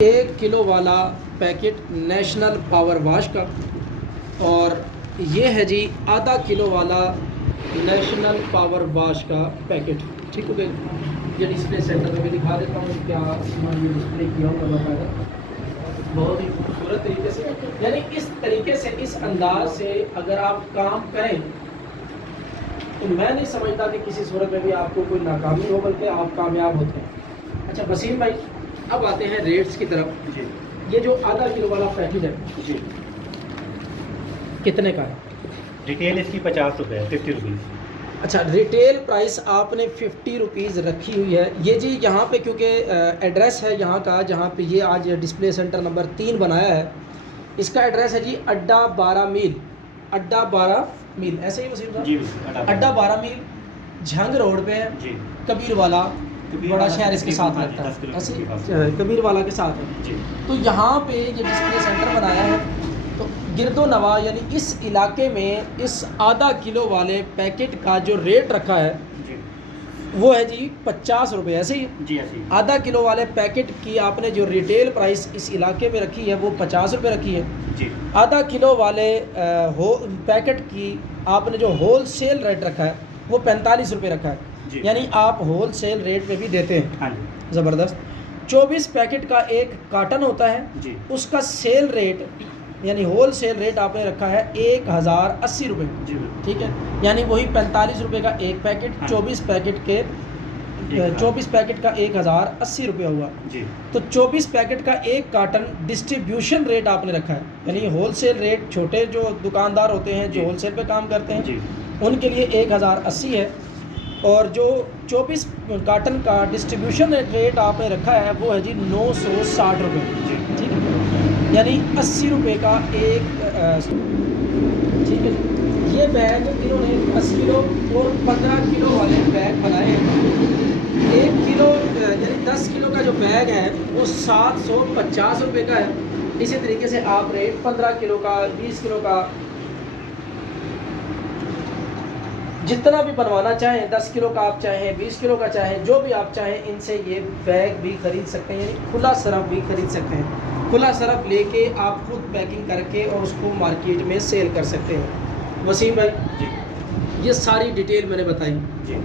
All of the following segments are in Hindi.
1 किलो वाला पैकेट नेशनल पावर वाश का, और ये है जी आधा किलो वाला नेशनल पावर वाश का पैकेट। ठीक हो गया। ये डिस्प्ले सेंटर में भी दिखा देता हूँ क्या सामान ये डिस्प्ले किया हुआ बाकायदा बहुत ही खूबसूरत तरीके से। यानी इस तरीके से, इस अंदाज से अगर आप काम करें तो मैं नहीं समझता कि किसी सूरत में भी आपको कोई नाकामी हो, बल्कि आप कामयाब होते हैं। अच्छा वसीम भाई, अब आते हैं रेट्स की तरफ जी। ये जो आधा किलो वाला पैकेज है जी, कितने का है? रिटेल इसकी 50 रुपये है, 50 रुपीज़। अच्छा, रिटेल प्राइस आपने 50 रुपीज़ रखी हुई है। ये जी यहाँ पे क्योंकि एड्रेस है यहाँ का, जहाँ पे ये आज डिस्प्ले सेंटर नंबर 3 बनाया है, इसका एड्रेस है जी अड्डा 12 मील, अड्डा 12 मील, ऐसे ही वसीम जी, अड्डा 12 मील झंग रोड पे है जी। कबीर वाला बड़ा शहर इसके साथ लगता है, ऐसे कबीर वाला के साथ है जी। तो यहाँ पे ये डिस्प्ले सेंटर बनाया है, तो गिरदो नवा यानी इस इलाके में इस आधा किलो वाले पैकेट का जो रेट रखा है जी, वो है जी 50 रुपये, ऐसे ही जी। ऐसे ही आधा किलो वाले पैकेट की आपने जो रिटेल प्राइस इस इलाके में रखी है वो 50 रुपये रखी है जी। आधा किलो वाले पैकेट की आपने जो होल सेल रेट रखा है वो 45 रुपये रखा है, यानी आप होल सेल रेट में भी देते हैं। हाँ जी। ज़बरदस्त। 24 पैकेट का एक कार्टन होता है जी, उसका सेल रेट यानी होल सेल रेट आपने रखा है 1080 रुपये जी। ठीक है, यानी वही 45 रुपये का एक पैकेट। हाँ। 24 पैकेट के 24 पैकेट का 1080 रुपये हुआ जी। तो 24 पैकेट का एक कार्टन डिस्ट्रीब्यूशन रेट आपने रखा है, यानी होल सेल रेट छोटे जो दुकानदार होते हैं जो होल सेल पे काम करते हैं जी, उनके लिए 1080 है, और जो 24 कार्टन का डिस्ट्रीब्यूशन रेट आपने रखा है वो है जी 960 रुपये। ठीक है, यानी 80 रुपये का एक ठीक है। ये बैग इन्होंने 10 किलो और 15 किलो वाले बैग बनाए हैं। 1 किलो यानी 10 किलो का जो बैग है वो 750 रुपये का है। इसी तरीके से आप रेट 15 किलो का, 20 किलो का, जितना भी बनवाना चाहें, 10 किलो का आप चाहें, 20 किलो का चाहें, जो भी आप चाहें, इनसे ये बैग भी ख़रीद सकते हैं, यानी खुला सरफ भी ख़रीद सकते हैं। खुला सरफ लेके आप खुद पैकिंग करके और उसको मार्केट में सेल कर सकते हैं। वसीम भाई जी, ये सारी डिटेल मैंने बताई जी।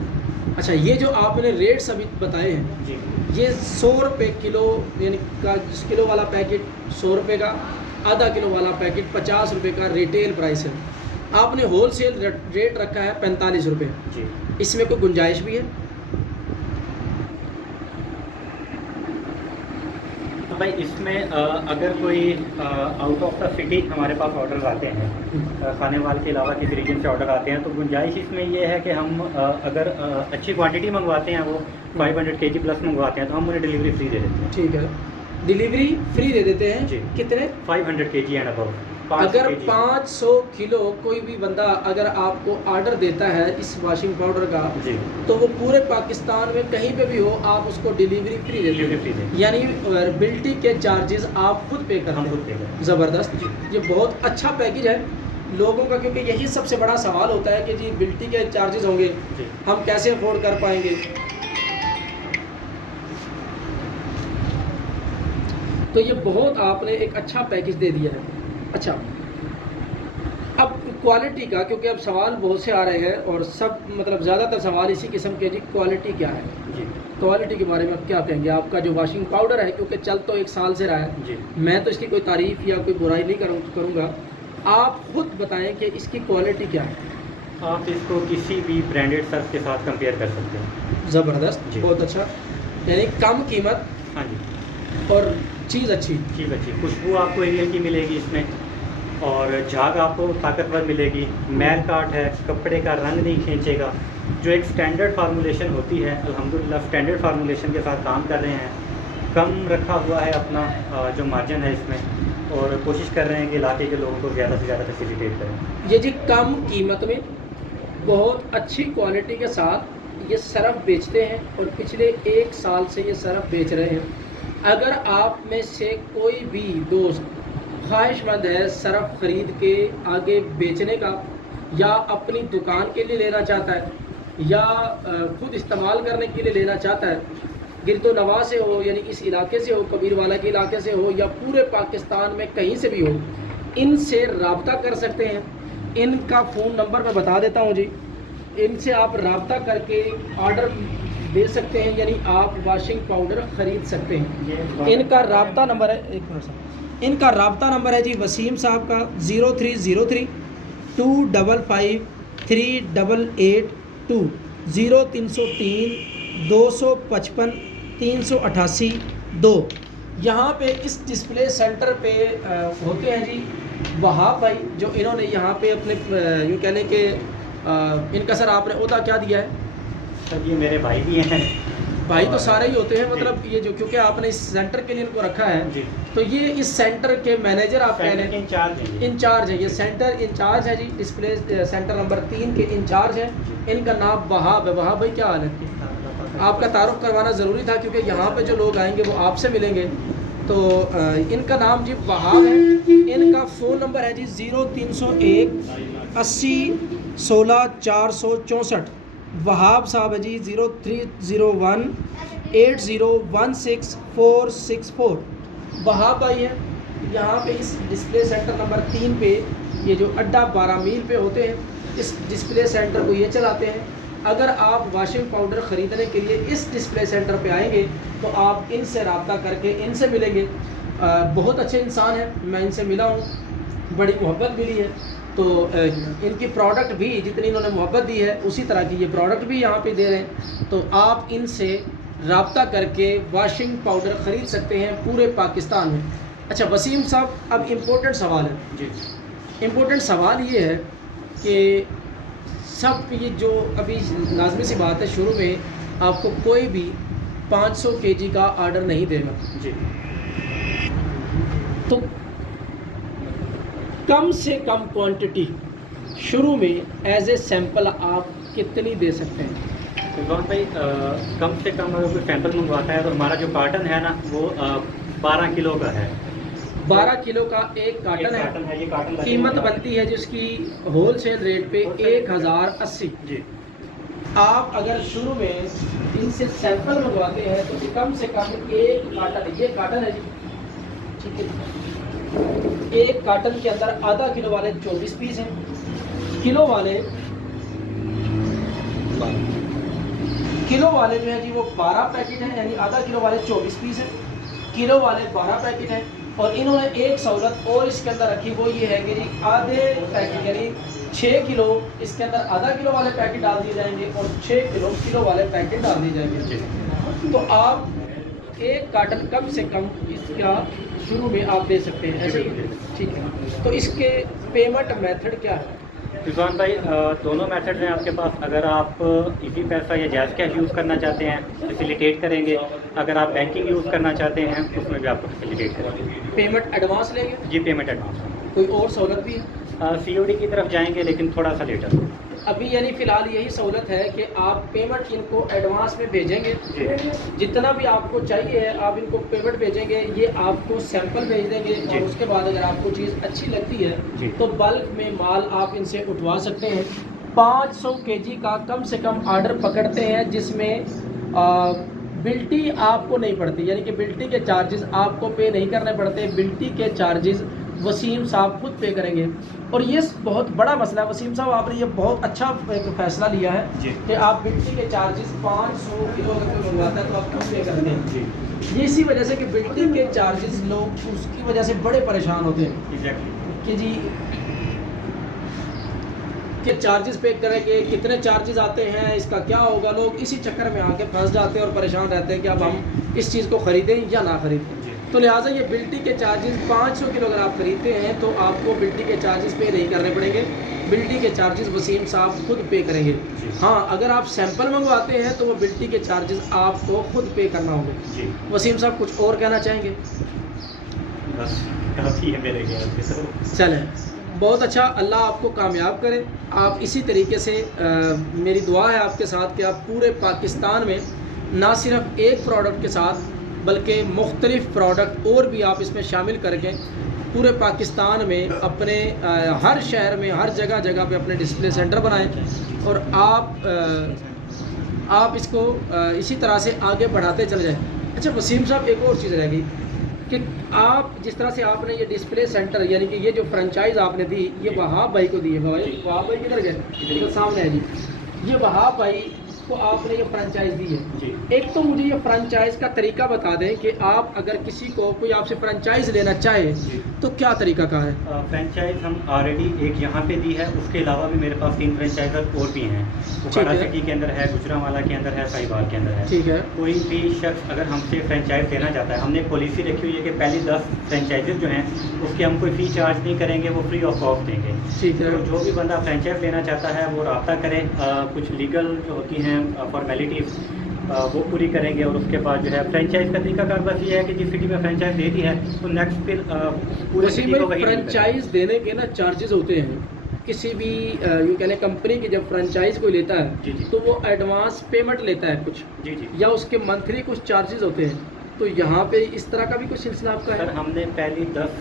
अच्छा, ये जो आपने रेट्स अभी बताए हैं जी, ये 100 रुपये किलो यानी का किलो वाला पैकेट 100 रुपये का, आधा किलो वाला पैकेट 50 रुपये का रिटेल प्राइस है। आपने होल सेल रेट रखा है 45 रुपये जी। इसमें कोई गुंजाइश भी है? तो भाई इसमें अगर कोई आउट ऑफ द सिटी हमारे पास ऑर्डर आते हैं, खाने वाल के अलावा किसी रीजन से ऑर्डर आते हैं, तो गुंजाइश इसमें ये है कि हम अगर अच्छी क्वांटिटी मंगवाते हैं, वो 500 kg प्लस मंगवाते हैं, तो हम उन्हें डिलीवरी फ्री दे देते हैं। ठीक है, डिलीवरी फ्री दे देते हैं जी। कितने? 500 kg एंड अबव। अगर 500 किलो कोई भी बंदा अगर आपको ऑर्डर देता है इस वॉशिंग पाउडर का जी, तो वो पूरे पाकिस्तान में कहीं पे भी हो आप उसको डिलीवरी फ्री देते हैं, यानी बिल्टी के चार्जेस आप खुद पे करते हैं। ज़बरदस्त जी, ये बहुत अच्छा पैकेज है लोगों का, क्योंकि यही सबसे बड़ा सवाल होता है कि जी बिल्टी के चार्जेस होंगे, हम कैसे अफोर्ड कर पाएंगे। तो ये बहुत आपने एक अच्छा पैकेज दे दिया है। अच्छा, अब क्वालिटी का, क्योंकि अब सवाल बहुत से आ रहे हैं और सब मतलब ज़्यादातर सवाल इसी किस्म के जी, क्वालिटी क्या है जी, क्वालिटी के बारे में आप क्या कहेंगे? आपका जो वॉशिंग पाउडर है, क्योंकि चल तो 1 साल से रहा है जी, मैं तो इसकी कोई तारीफ़ या कोई बुराई नहीं करूँगा, आप खुद बताएं कि इसकी क्वालिटी क्या है। आप इसको किसी भी ब्रांडेड सर्फ के साथ कंपेयर कर सकते हैं। ज़बरदस्त, बहुत अच्छा, यानी कम कीमत, हाँ जी, और चीज़ अच्छी, खुशबू आपको एरियल की मिलेगी इसमें, और झाग आपको ताकतवर मिलेगी, मैल काट है, कपड़े का रंग नहीं खींचेगा। जो एक स्टैंडर्ड फार्मूलेशन होती है, अल्हम्दुलिल्लाह स्टैंडर्ड फार्मूलेशन के साथ काम कर रहे हैं। कम रखा हुआ है अपना जो मार्जिन है इसमें, और कोशिश कर रहे हैं कि इलाके के लोगों को ज़्यादा से ज़्यादा फैसिलिटेट करें। ये जी कम कीमत में बहुत अच्छी क्वालिटी के साथ ये सरफ बेचते हैं, और पिछले 1 साल से ये सरफ बेच रहे हैं। अगर आप में से कोई भी दोस्त ख्वाहिशमंद है सरफ ख़रीद के आगे बेचने का, या अपनी दुकान के लिए लेना चाहता है, या खुद इस्तेमाल करने के लिए लेना चाहता है, गिरदो नवा से हो, यानी इस इलाके से हो, कबीरवाला के इलाके से हो, या पूरे पाकिस्तान में कहीं से भी हो, इनसे रब्ता कर सकते हैं। इनका फ़ोन नंबर मैं बता देता हूँ जी। इनसे आप रब्ता करके ऑर्डर दे सकते हैं, यानी आप वॉशिंग पाउडर ख़रीद सकते हैं। इनका रब्ता नंबर है, एक मिनट सर, इनका रब्ता नंबर है जी वसीम साहब का 0303 255 3882 0303 255 388 2। यहाँ पे इस डिस्प्ले सेंटर पे होते हैं जी वहाब भाई, जो इन्होंने यहाँ पे अपने यूँ कह लें कि इनका सर आपने ओहदा क्या दिया है? सर ये मेरे भाई भी हैं। भाई तो सारे ही होते हैं, मतलब ये जो क्योंकि आपने इस सेंटर के लिए इनको रखा है जी, तो ये इस सेंटर के मैनेजर आप कह रहे हैं, इंचार्ज है, ये सेंटर इंचार्ज है जी, डिस्प्ले सेंटर नंबर 3 के इंचार्ज है। इनका नाम वहाब है। वहाब भाई क्या हाल है? आपका तारुफ करवाना ज़रूरी था क्योंकि यहाँ पे जो लोग आएंगे वो आपसे मिलेंगे। तो इनका नाम जी वहाब है। इनका फ़ोन नंबर है जी 0301 80 16 464। वहाब साहब है जी 0301 8016 464। वहाब भाई है। यहाँ पे इस डिस्प्ले सेंटर नंबर 3 पे, ये जो अड्डा 12 मील पे होते हैं, इस डिस्प्ले सेंटर को ये चलाते हैं। अगर आप वॉशिंग पाउडर ख़रीदने के लिए इस डिस्प्ले सेंटर पे आएंगे तो आप इनसे रब्ता करके इनसे मिलेंगे। बहुत अच्छे इंसान हैं, मैं इनसे मिला हूँ, बड़ी मोहब्बत मिली है। तो इनकी प्रोडक्ट भी जितनी इन्होंने मोहब्बत दी है उसी तरह की ये प्रोडक्ट भी यहाँ पे दे रहे हैं। तो आप इनसे रब्ता करके वॉशिंग पाउडर ख़रीद सकते हैं पूरे पाकिस्तान में। अच्छा वसीम साहब, अब इम्पोर्टेंट सवाल है जी। इम्पोर्टेंट सवाल ये है कि सब ये जो अभी लाजमी सी बात है, शुरू में आपको कोई भी 500 केजी का ऑर्डर नहीं देगा जी। तो कम से कम क्वांटिटी शुरू में एज ए सैंपल आप कितनी दे सकते हैं? रिजवान भाई कम से कम अगर कोई सैंपल मंगवाता है तो हमारा जो कार्टन है ना वो 12 किलो का है। 12 किलो का एक कार्टन है। ये कार्टन कीमत बनती है जिसकी होल सेल रेट पे 1080 जी। आप अगर शुरू में इनसे सैंपल मंगवाते हैं तो कम से कम एक कार्टन, ये कार्टन है जी, ठीक है, एक कार्टन के अंदर आधा किलो वाले 24 पीस हैं, किलो वाले जो है जी वो 12 पैकेट हैं, यानी आधा किलो वाले 24 पीस हैं, किलो वाले 12 पैकेट हैं। और इन्होंने एक सहूलत और इसके अंदर रखी, वो ये है कि जी आधे पैकेट यानी 6 किलो इसके अंदर आधा किलो वाले पैकेट डाल दिए जाएंगे और 6 किलो वाले पैकेट डाल दिए जाएंगे। तो आप एक कार्टन कम से कम इसका शुरू में आप दे सकते हैं, ऐसे ही, ठीक है। तो इसके पेमेंट मेथड क्या है? रिजवान भाई दोनों मेथड हैं आपके पास। अगर आप इजी पैसा या जैज़ कैश यूज़ करना चाहते हैं फैसिलिटेट करेंगे। अगर आप बैंकिंग यूज़ करना चाहते हैं उसमें भी आपको फैसिलिटेट करेंगे। पेमेंट एडवांस लेंगे? जी, पेमेंट एडवांस। कोई और सहूलत भी है? COD की तरफ जाएंगे लेकिन थोड़ा सा लेटर। अभी यानी फ़िलहाल यही सहूलत है कि आप पेमेंट इनको एडवांस में भेजेंगे, जितना भी आपको चाहिए है आप इनको पेमेंट भेजेंगे, ये आपको सैंपल भेज देंगे और उसके बाद अगर आपको चीज़ अच्छी लगती है तो बल्क में माल आप इनसे उठवा सकते हैं। 500 केजी का कम से कम ऑर्डर पकड़ते हैं जिसमें बिल्टी आपको नहीं पड़ती, यानी कि बिल्टी के चार्जेस आपको पे नहीं करने पड़ते। बिल्टी के चार्जेस वसीम साहब खुद पे करेंगे। और ये बहुत बड़ा मसला है वसीम साहब, आपने ये बहुत अच्छा एक फ़ैसला लिया है कि आप बिल्टी के चार्जेस 500 किलो अगर कोई मंगवाता है तो आप खुद पे करते हैं। ये इसी वजह से कि बिल्टी के चार्जेस लोग उसकी वजह से बड़े परेशान होते हैं कि जी कि चार्जेस पे करेंगे, कितने चार्जेस आते हैं, इसका क्या होगा। लोग इसी चक्कर में आके फंस जाते हैं और परेशान रहते हैं कि अब हम इस चीज़ को ख़रीदें या ना ख़रीदें। तो लिहाजा ये बिल्टी के चार्जेस 500 किलो अगर आप ख़रीदते हैं तो आपको बिल्टी के चार्जेस पे नहीं करने पड़ेंगे, बिल्टी के चार्जेस वसीम साहब खुद पे करेंगे। हाँ, अगर आप सैंपल मंगवाते हैं तो वो बिल्टी के चार्जेस आपको खुद पे करना होंगे। वसीम साहब कुछ और कहना चाहेंगे? बस काफ़ी है मेरे ख्याल से। तो चलें, बहुत अच्छा, अल्लाह आपको कामयाब करे। आप इसी तरीके से मेरी दुआ है आपके साथ कि आप पूरे पाकिस्तान में ना सिर्फ एक प्रोडक्ट के साथ बल्कि मुख्तलिफ़ प्रोडक्ट और भी आप इसमें शामिल करके पूरे पाकिस्तान में अपने हर शहर में हर जगह पे अपने डिस्प्ले सेंटर बनाएं और आप आप इसको इसी तरह से आगे बढ़ाते चले जाएं। अच्छा वसीम साहब, एक और चीज़ रह गई कि आप जिस तरह से आपने ये डिस्प्ले सेंटर यानी कि ये जो फ्रेंचाइज आपने दी, ये वहाब भाई को दी है। भाई वहाब भाई किधर गए? तो सामने है जी, ये वहाब भाई को आपने ये फ्रेंचाइज दी है जी। एक तो मुझे ये फ्रेंचाइज का तरीका बता दें कि आप अगर किसी को कोई आपसे फ्रेंचाइज लेना चाहे तो क्या तरीका का है? फ्रेंचाइज हम ऑलरेडी एक यहाँ पे दी है, उसके अलावा भी मेरे पास 3 फ्रेंचाइजर और भी हैं। बुखारा सिटी के अंदर है, गुजरांवाला के अंदर है, साहिवाल के अंदर है। ठीक है। कोई भी शख्स अगर हमसे फ्रेंचाइज लेना चाहता है, हमने एक पॉलिसी रखी हुई है कि पहली 10 फ्रेंचाइजेज जो हैं उसके हम कोई फ़ी चार्ज नहीं करेंगे, वो फ्री ऑफ कॉस्ट देंगे। ठीक है। तो जो भी बंदा फ्रेंचाइज लेना चाहता है वो रब्ता करे, कुछ लीगल जो होती हैं फॉर्मेलिटीज़ वो पूरी करेंगे और उसके बाद जो है फ्रेंचाइज का तरीकाकार बस ये है कि जिस सिटी में फ्रेंचाइज दे दी है तो नेक्स्ट फिर पूरे सिटी को वही फ्रेंचाइज देने के ना चार्जेस होते हैं किसी भी यूँ कहने कंपनी की जब फ्रेंचाइज कोई लेता है जी जी। तो वो एडवांस पेमेंट लेता है कुछ जी जी, या उसके मंथली कुछ चार्जेस होते हैं, तो यहाँ पे इस तरह का भी कुछ सिलसिला आपका सर है? हमने पहली 10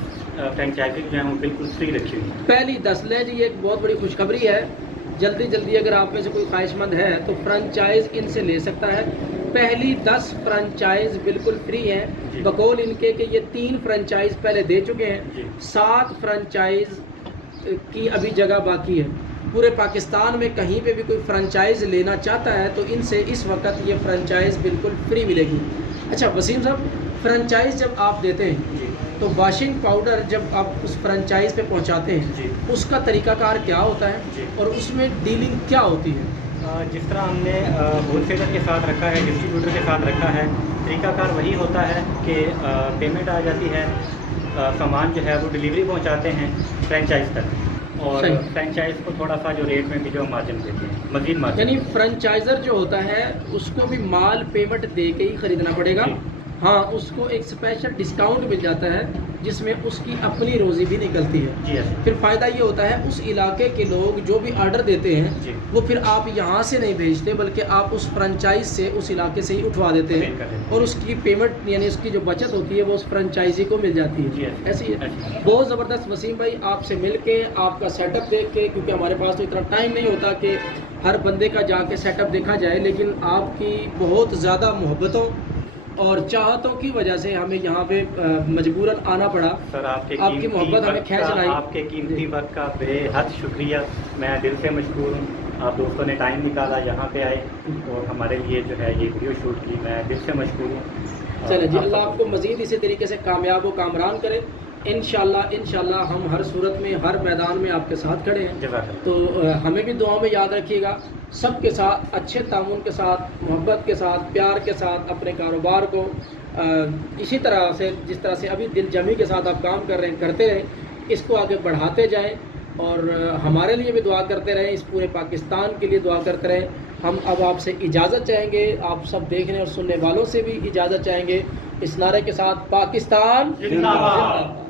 फ्रेंचाइजी जो है वो बिल्कुल फ्री रखी हुई है। पहली 10 ले जी, एक बहुत बड़ी खुशखबरी है। जल्दी जल्दी अगर आप में से कोई ख्वाहिशमंद है तो फ्रेंचाइज इनसे ले सकता है। पहली 10 फ्रेंचाइज बिल्कुल फ्री हैं, बकौल इनके कि ये 3 फ्रेंचाइज पहले दे चुके हैं, 7 फ्रेंचाइज की अभी जगह बाकी है। पूरे पाकिस्तान में कहीं पे भी कोई फ्रेंचाइज लेना चाहता है तो इनसे इस वक्त ये फ्रेंचाइज बिल्कुल फ्री मिलेगी। अच्छा वसीम साहब, फ्रेंचाइज जब आप देते हैं तो वॉशिंग पाउडर जब आप उस फ्रेंचाइज पे पहुंचाते हैं उसका तरीकाकार क्या होता है और उसमें डीलिंग क्या होती है? जिस तरह हमने होलसेलर के साथ रखा है, डिस्ट्रीब्यूटर के साथ रखा है, तरीकाकार वही होता है कि पेमेंट आ जाती है, सामान जो है वो डिलीवरी पहुंचाते हैं फ्रेंचाइज तक और फ्रेंचाइज को थोड़ा सा जो रेट में भी जो मार्जिन देते हैं, मजीद मार्जिन। यानी फ्रेंचाइजर जो होता है उसको भी माल पेमेंट दे के ही ख़रीदना पड़ेगा। हाँ, उसको एक स्पेशल डिस्काउंट मिल जाता है जिसमें उसकी अपनी रोज़ी भी निकलती है। जी हाँ। फिर फ़ायदा ये होता है उस इलाके के लोग जो भी आर्डर देते हैं वो फिर आप यहाँ से नहीं भेजते बल्कि आप उस फ्रेंचाइज से उस इलाके से ही उठवा देते हैं और उसकी पेमेंट यानी उसकी जो बचत होती है वो उस फ्रेंचाइजी को मिल जाती है। ऐसी है। बहुत ज़बरदस्त वसीम भाई, आपसे मिल के आपका सेटअप देख के, क्योंकि हमारे पास तो इतना टाइम नहीं होता कि हर बंदे का जाके सेटअप देखा जाए, लेकिन आपकी बहुत ज़्यादा मोहब्बतों और चाहतों की वजह से हमें यहाँ पे मजबूरन आना पड़ा। सर आपकी मोहब्बत हमें खींच लाई। आपके कीमती वक्त का बेहद शुक्रिया, मैं दिल से मशकूर हूँ। आप दोस्तों ने टाइम निकाला, यहाँ पे आए और हमारे लिए जो है ये वीडियो शूट की, मैं दिल से मशकूर हूँ। चले जी, अल्लाह आपको मज़ीद इसी तरीके से कामयाब व कामरान करे। इंशाल्लाह हम हर सूरत में हर मैदान में आपके साथ खड़े हैं। तो हमें भी दुआओं में याद रखिएगा। सबके साथ अच्छे तामुन के साथ, मोहब्बत के साथ, प्यार के साथ अपने कारोबार को इसी तरह से जिस तरह से अभी दिलजमी के साथ आप काम कर रहे हैं करते रहें, इसको आगे बढ़ाते जाएं और हमारे लिए भी दुआ करते रहें, इस पूरे पाकिस्तान के लिए दुआ करते रहें। हम अब आपसे इजाज़त चाहेंगे, आप सब देखने और सुनने वालों से भी इजाज़त चाहेंगे इस नारे के साथ, पाकिस्तान जिंदाबाद।